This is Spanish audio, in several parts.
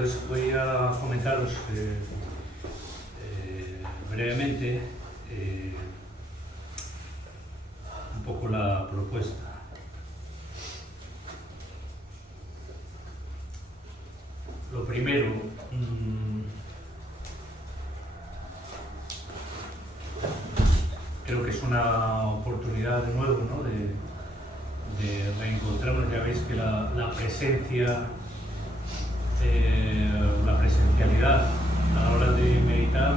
Entonces voy a comentaros brevemente un poco la propuesta. Lo primero, creo que es una oportunidad de nuevo, ¿no? de reencontrarnos. Ya veis que la presencia, la presencialidad a la hora de meditar,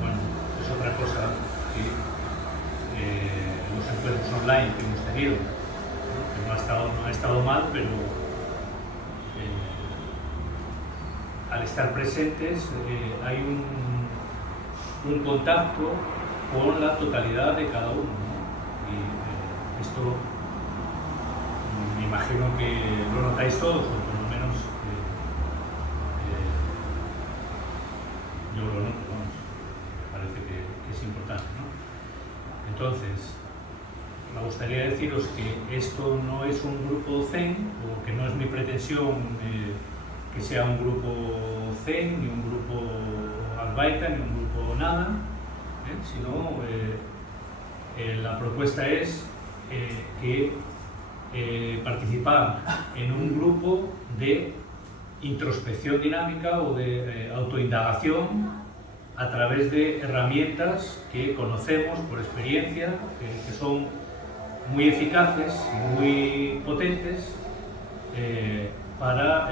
bueno, es otra cosa que los encuentros online que hemos tenido, que no ha estado mal, pero al estar presentes hay un contacto con la totalidad de cada uno, ¿no? Y esto me imagino que lo notáis todos, o por lo menos yo lo noto, vamos, me parece que es importante, ¿no? Entonces, me gustaría deciros que esto no es un grupo Zen, o que no es mi pretensión que sea un grupo Zen, ni un grupo Advaita, ni un grupo nada, sino la propuesta es que participar en un grupo de introspección dinámica o de autoindagación a través de herramientas que conocemos por experiencia, que son muy eficaces y muy potentes para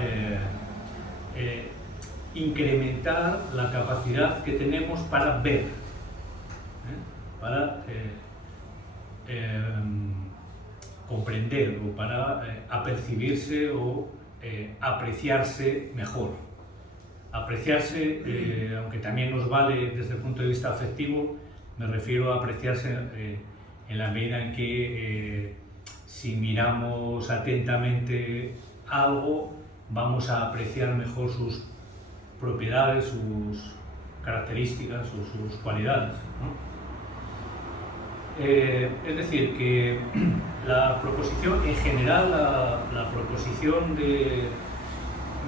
incrementar la capacidad que tenemos para ver, para comprender o para apercibirse o apreciarse mejor. Apreciarse, aunque también nos vale desde el punto de vista afectivo, me refiero a apreciarse en la medida en que si miramos atentamente algo, vamos a apreciar mejor sus propiedades, sus características o sus cualidades, ¿no? Es decir, que la proposición, en general, la proposición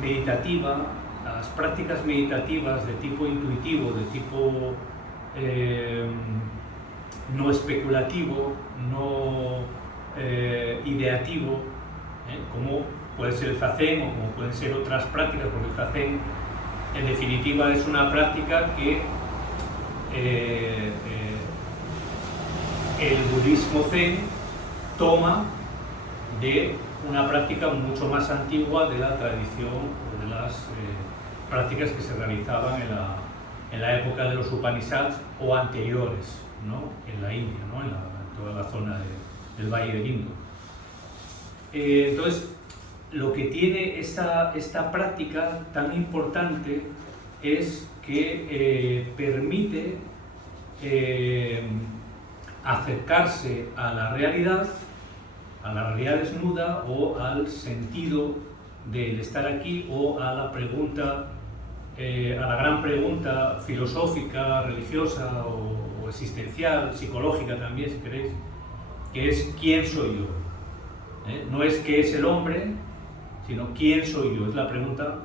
meditativa, las prácticas meditativas de tipo intuitivo, de tipo no especulativo, no ideativo, como puede ser el Zazen o como pueden ser otras prácticas, porque el Zazen en definitiva es una práctica que el budismo Zen toma de una práctica mucho más antigua de la tradición, de las prácticas que se realizaban en la época de los Upanishads o anteriores, ¿no? En la India, ¿no? En toda la zona del Valle del Indo. Entonces, lo que tiene esta práctica tan importante es que permite acercarse a la realidad desnuda o al sentido del estar aquí o a la pregunta, a la gran pregunta filosófica, religiosa o existencial, psicológica también, si queréis, que es ¿quién soy yo? No es qué es el hombre, sino ¿quién soy yo? Es la pregunta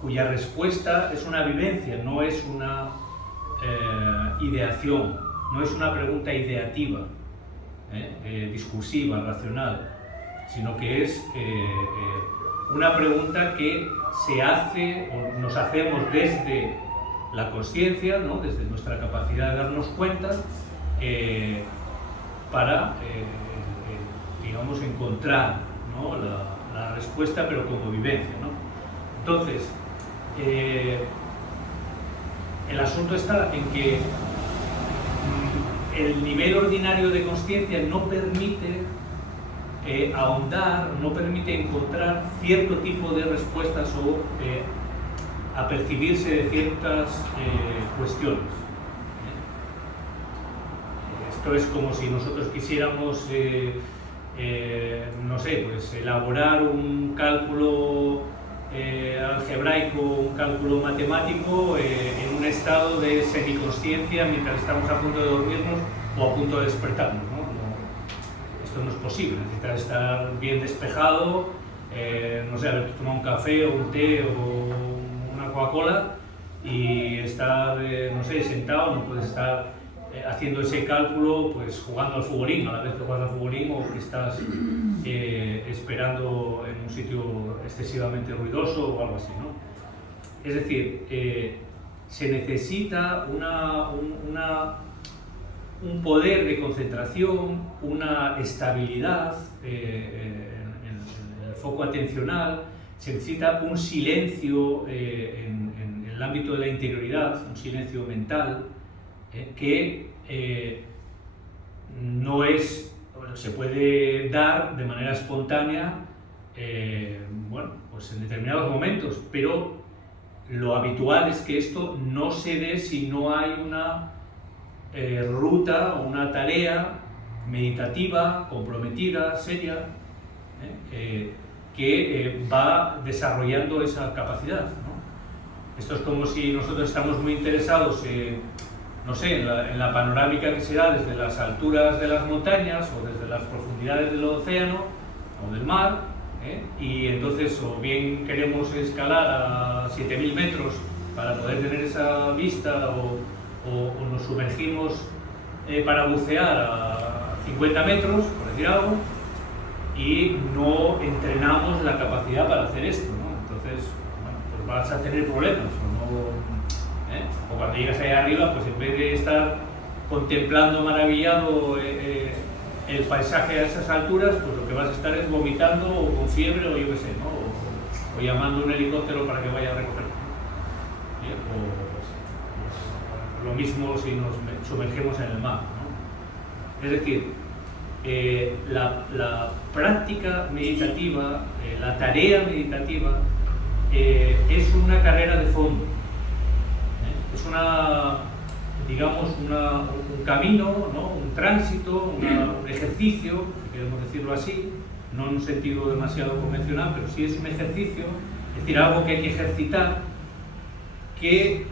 cuya respuesta es una vivencia, no es una ideación, no es una pregunta ideativa, discursiva, racional, sino que es una pregunta que se hace o nos hacemos desde la consciencia, ¿no? Desde nuestra capacidad de darnos cuenta, para digamos, encontrar, ¿no? la respuesta, pero como vivencia, ¿no? Entonces, el asunto está en que el nivel ordinario de consciencia no permite ahondar, no permite encontrar cierto tipo de respuestas o apercibirse de ciertas cuestiones. Esto es como si nosotros quisiéramos no sé, pues elaborar un cálculo algebraico, un cálculo matemático en un estado de semiconsciencia mientras estamos a punto de dormirnos o a punto de despertarnos, ¿no? Esto no es posible, necesita estar bien despejado, no sé, haber tomado un café o un té o una Coca-Cola y estar, no sé, sentado, no puedes estar haciendo ese cálculo, pues jugando al futbolín, a la vez que juegas al futbolín o que estás esperando en un sitio excesivamente ruidoso o algo así, ¿no? Es decir, se necesita un poder de concentración, una estabilidad en el foco atencional, se necesita un silencio en el ámbito de la interioridad, un silencio mental, que no es, bueno, se puede dar de manera espontánea, bueno, pues en determinados momentos, pero lo habitual es que esto no se dé si no hay una ruta o una tarea meditativa, comprometida, seria, que va desarrollando esa capacidad, ¿no? Esto es como si nosotros estamos muy interesados no sé, en la panorámica que se da desde las alturas de las montañas o desde las profundidades del océano o del mar, y entonces o bien queremos escalar a 7000 metros para poder tener esa vista o nos sumergimos para bucear a 50 metros, por decir algo, y no entrenamos la capacidad para hacer esto, ¿no? Entonces, bueno, pues vas a tener problemas, o cuando llegas ahí arriba, pues en vez de estar contemplando maravillado el paisaje a esas alturas, pues lo que vas a estar es vomitando o con fiebre o yo qué sé, ¿no? O llamando a un helicóptero para que vaya a recogerte. Lo mismo si nos sumergimos en el mar, ¿no? Es decir, la práctica meditativa, la tarea meditativa, es una carrera de fondo. Es digamos, un camino, ¿no? Un tránsito, un ejercicio, si queremos decirlo así, no en un sentido demasiado convencional, pero sí es un ejercicio, es decir, algo que hay que ejercitar, que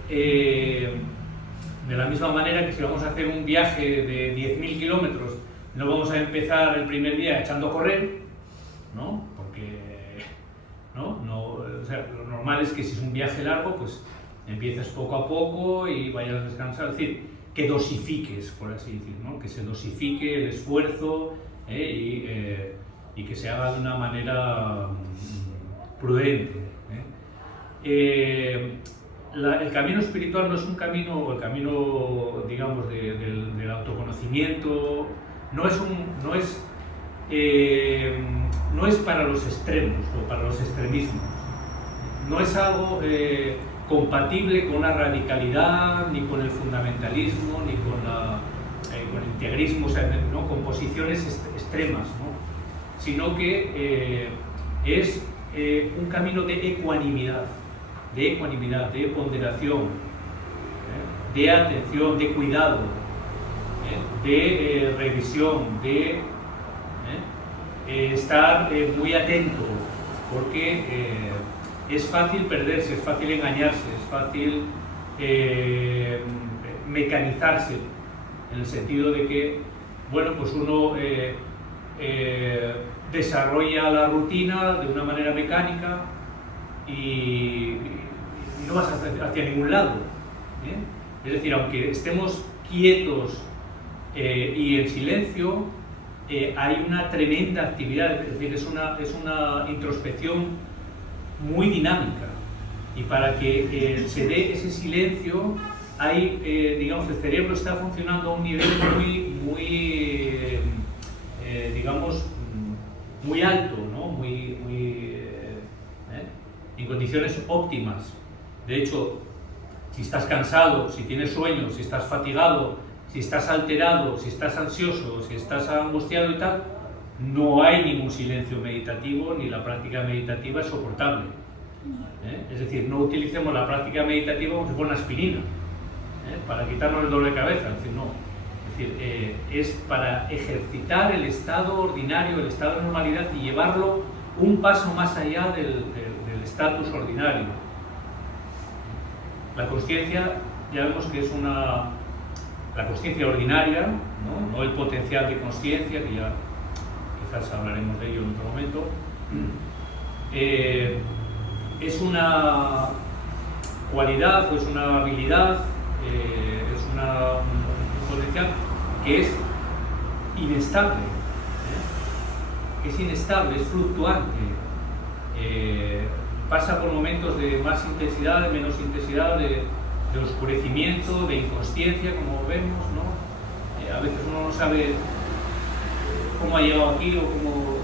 de la misma manera que si vamos a hacer un viaje de 10.000 kilómetros, no vamos a empezar el primer día echando a correr, ¿no? Porque o sea, lo normal es que si es un viaje largo, pues empieces poco a poco y vayas a descansar, es decir, que dosifiques, por así decir, ¿no? Que se dosifique el esfuerzo y que se haga de una manera prudente. El camino espiritual no es un camino, el camino, digamos, del autoconocimiento, no es para los extremos o para los extremismos, no es algo compatible con la radicalidad, ni con el fundamentalismo, ni con el integrismo, o sea, ¿no? Con posiciones extremas, ¿no? Sino que es un camino de ecuanimidad, de ponderación, de atención, de cuidado, de revisión, de estar muy atento, porque es fácil perderse, es fácil engañarse, es fácil mecanizarse, en el sentido de que, bueno, pues uno desarrolla la rutina de una manera mecánica y no vas hacia ningún lado. Es decir, aunque estemos quietos y en silencio, hay una tremenda actividad, es decir, es una introspección muy dinámica, y para que se dé ese silencio digamos, el cerebro está funcionando a un nivel digamos, muy alto, ¿no? En condiciones óptimas. De hecho, si estás cansado, si tienes sueño, si estás fatigado, si estás alterado, si estás ansioso, si estás angustiado y tal, no hay ningún silencio meditativo, ni la práctica meditativa es soportable. Es decir, no utilicemos la práctica meditativa como si fuera una aspirina, para quitarnos el dolor de cabeza. Es decir, no. Es decir, es para ejercitar el estado ordinario, el estado de normalidad, y llevarlo un paso más allá del estatus ordinario. La consciencia, ya vemos que es la consciencia ordinaria, no el potencial de consciencia, que ya quizás hablaremos de ello en otro momento, es una cualidad o es una habilidad, es un potencial que es inestable, es inestable, es fluctuante, pasa por momentos de más intensidad, de menos intensidad, de oscurecimiento, de inconsciencia, como vemos, ¿no? A veces uno no sabe cómo ha llegado aquí, o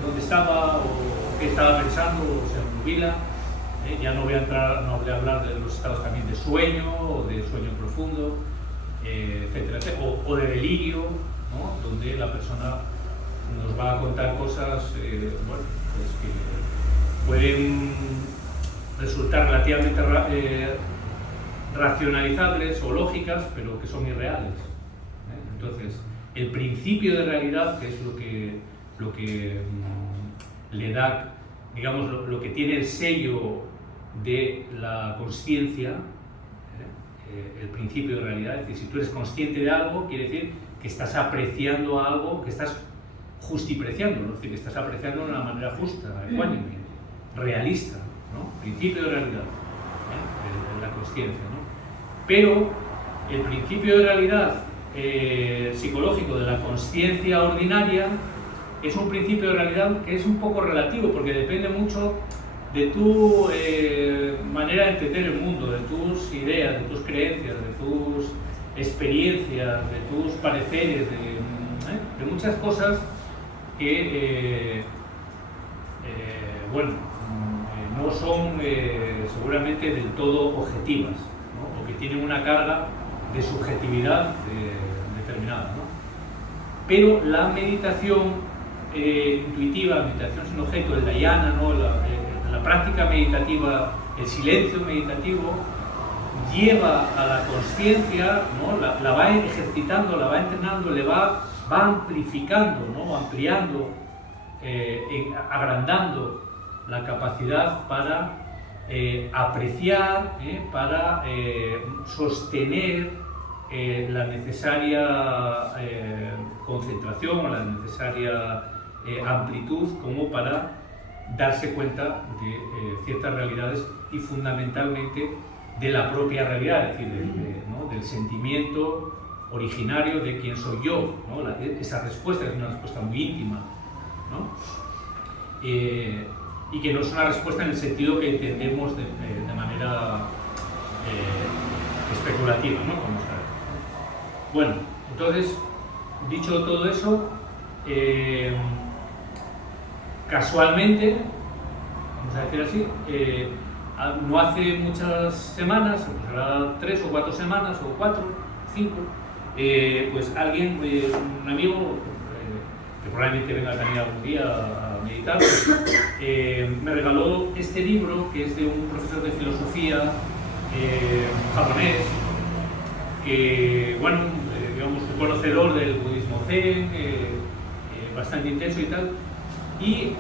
dónde estaba, o qué estaba pensando, o se nubila. Ya no voy a hablar de los estados también de sueño, o de sueño profundo, etcétera, etcétera, o de delirio, ¿no? Donde la persona nos va a contar cosas bueno, pues que pueden resultar relativamente racionalizables o lógicas, pero que son irreales. Entonces, el principio de realidad, que es lo que le da, digamos, lo que tiene el sello de la consciencia, el principio de realidad, es decir, si tú eres consciente de algo, quiere decir que estás apreciando algo, que estás justipreciando, ¿no? Es decir, que estás apreciando de una manera justa, ecuánime, realista, ¿no? Principio de realidad, de la consciencia, ¿no? Pero el principio de realidad psicológico de la consciencia ordinaria es un principio de realidad que es un poco relativo, porque depende mucho de tu manera de entender el mundo, de tus ideas, de tus creencias, de tus experiencias, de tus pareceres, de muchas cosas que, bueno, no son seguramente del todo objetivas, ¿no? O que tienen una carga de subjetividad determinada, ¿no? Pero la meditación intuitiva, meditación sin objeto, el dhyana, ¿no? La práctica meditativa, el silencio meditativo, lleva a la consciencia, ¿no? La va ejercitando, la va entrenando, le va amplificando, ¿no? Ampliando, agrandando la capacidad para apreciar, para sostener la necesaria concentración o la necesaria amplitud como para darse cuenta de ciertas realidades y fundamentalmente de la propia realidad, es decir, ¿no? Del sentimiento originario de quién soy yo, ¿no? Esa respuesta es una respuesta muy íntima, ¿no? Y que no es una respuesta en el sentido que entendemos de manera especulativa, ¿no? Como sabes. Bueno, entonces, dicho todo eso, casualmente, vamos a decir así, no hace muchas semanas, pues era 3 o 4 semanas, o 4, 5, pues alguien, un amigo, que probablemente venga también algún día a meditar, me regaló este libro, que es de un profesor de filosofía japonés, que, bueno, digamos, un conocedor del budismo zen, bastante intenso y tal, y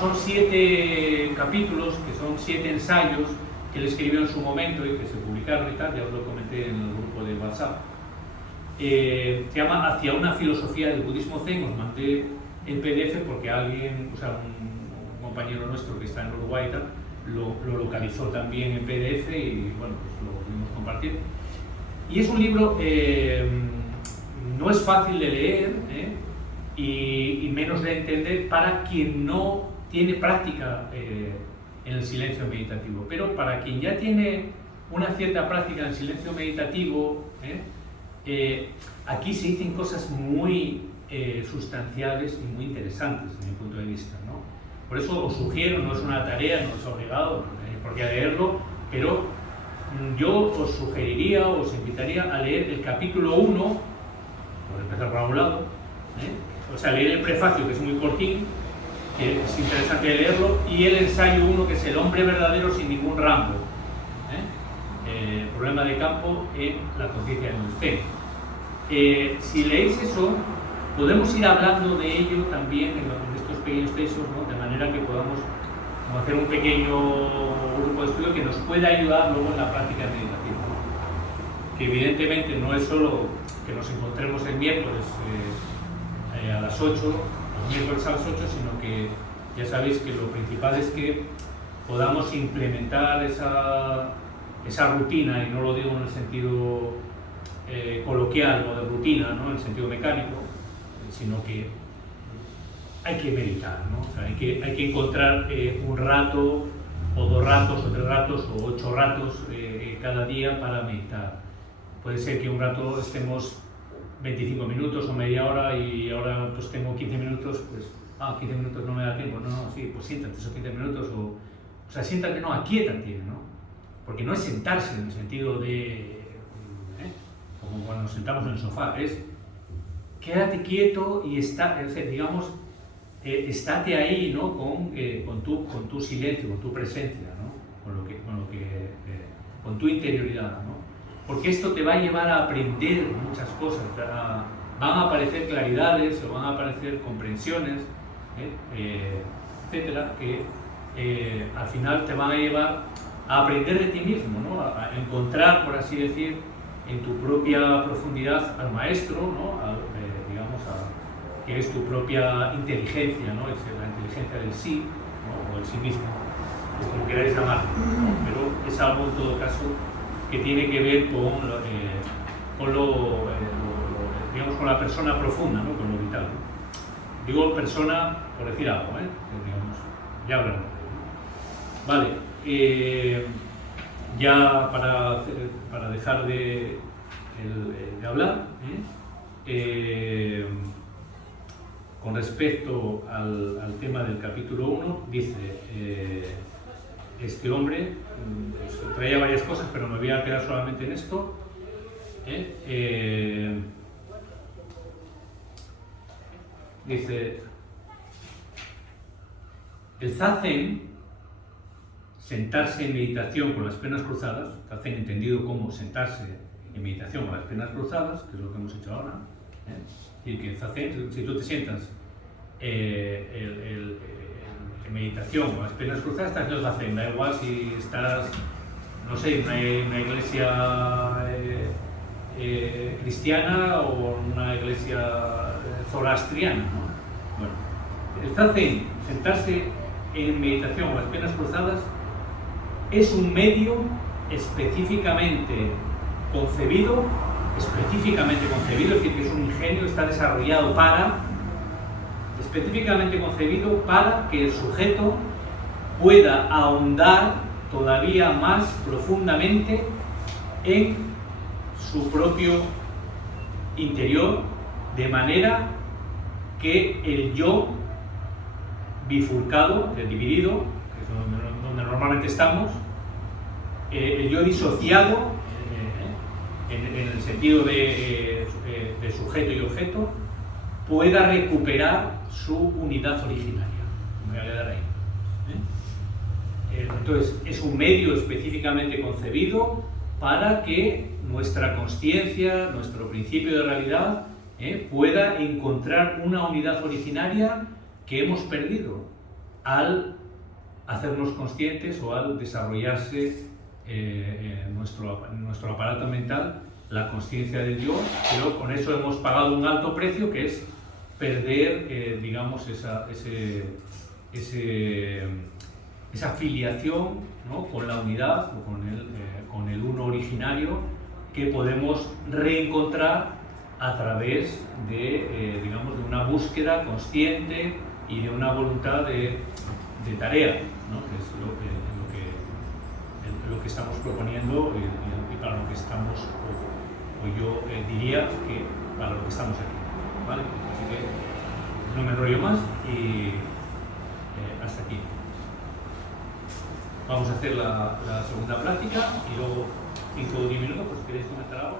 son 7 capítulos, que son 7 ensayos que él escribió en su momento y que se publicaron y tal, ya os lo comenté en el grupo de WhatsApp. Se llama Hacia una filosofía del budismo zen. Os mandé el PDF porque alguien, o sea, un compañero nuestro que está en Uruguay y tal, lo localizó también en PDF y bueno, pues lo pudimos compartir. Y es un libro, no es fácil de leer, y menos de entender para quien no tiene práctica en el silencio meditativo. Pero para quien ya tiene una cierta práctica en el silencio meditativo, aquí se dicen cosas muy sustanciales y muy interesantes desde mi punto de vista, ¿no? Por eso os sugiero, no es una tarea, no es obligado, no tenéis por qué leerlo, pero yo os sugeriría, os invitaría a leer el capítulo 1, por empezar por algún lado, o sea, leer el prefacio, que es muy cortín, que es interesante leerlo, y el ensayo 1, que es el hombre verdadero sin ningún rango, el problema de campo en la conciencia en el Zen. Si leéis eso, podemos ir hablando de ello también en estos pequeños textos, ¿no? De manera que podamos hacer un pequeño grupo de estudio que nos pueda ayudar luego en la práctica meditativa, ¿no? Que evidentemente no es solo que nos encontremos el miércoles a las 8, los miércoles a las 8, sino que ya sabéis que lo principal es que podamos implementar esa rutina, y no lo digo en el sentido coloquial o de rutina, ¿no? En el sentido mecánico, sino que hay que meditar, ¿no? O sea, hay que encontrar un rato, o 2 ratos, o 3 ratos, o 8 ratos cada día para meditar. Puede ser que un rato estemos 25 minutos o media hora y ahora pues tengo 15 minutos, pues 15 minutos no me da tiempo, no, sí, pues siéntate esos 15 minutos, o sea, siéntate, no, aquíétate, ¿no? Porque no es sentarse en el sentido de, como cuando nos sentamos en el sofá, es quédate quieto y digamos, estate ahí, ¿no? Con tu silencio, con tu presencia, ¿no? Con tu interioridad, ¿no? Porque esto te va a llevar a aprender muchas cosas, van a aparecer claridades o van a aparecer comprensiones, etcétera, que al final te van a llevar a aprender de ti mismo, ¿no? A encontrar, por así decir, en tu propia profundidad al maestro, ¿no? Que es tu propia inteligencia, ¿no? Es la inteligencia del sí, ¿no? O el sí mismo, o como queráis llamarlo, ¿no? Pero es algo en todo caso que tiene que ver con la persona profunda, ¿no? Con lo vital, ¿no? Digo persona por decir algo, digamos, ya hablaremos. Vale, ya para dejar de hablar, con respecto al tema del capítulo 1, dice, este hombre, traía varias cosas, pero me voy a quedar solamente en esto. Dice, el zazen, sentarse en meditación con las piernas cruzadas, zazen entendido como sentarse en meditación con las piernas cruzadas, que es lo que hemos hecho ahora, y que zazen, si tú te sientas en meditación con las piernas cruzadas, estás en el zazen, da igual si estás, no sé, en una iglesia cristiana o en una iglesia zoroastriana, ¿no? Bueno, el zazen, sentarse en meditación con las piernas cruzadas, es un medio específicamente concebido, es decir, que es un ingenio, está desarrollado específicamente concebido para que el sujeto pueda ahondar todavía más profundamente en su propio interior, de manera que el yo bifurcado, dividido, que es donde normalmente estamos, el yo disociado en el sentido de sujeto y objeto, pueda recuperar su unidad originaria. Me voy a quedar ahí. Entonces, es un medio específicamente concebido para que nuestra consciencia, nuestro principio de realidad, pueda encontrar una unidad originaria que hemos perdido al hacernos conscientes o al desarrollarse en nuestro aparato mental la consciencia del yo, pero con eso hemos pagado un alto precio, que es perder, digamos, esa filiación, ¿no? Con la unidad o con el uno originario, que podemos reencontrar a través de, digamos, de una búsqueda consciente y de una voluntad de tarea, ¿no? Que es lo que estamos proponiendo y para lo que estamos, o yo diría que para lo que estamos aquí, ¿vale? Así que no me enrollo más y hasta aquí. Vamos a hacer la segunda práctica y luego 5 o 10 minutos, pues si queréis comentar algo.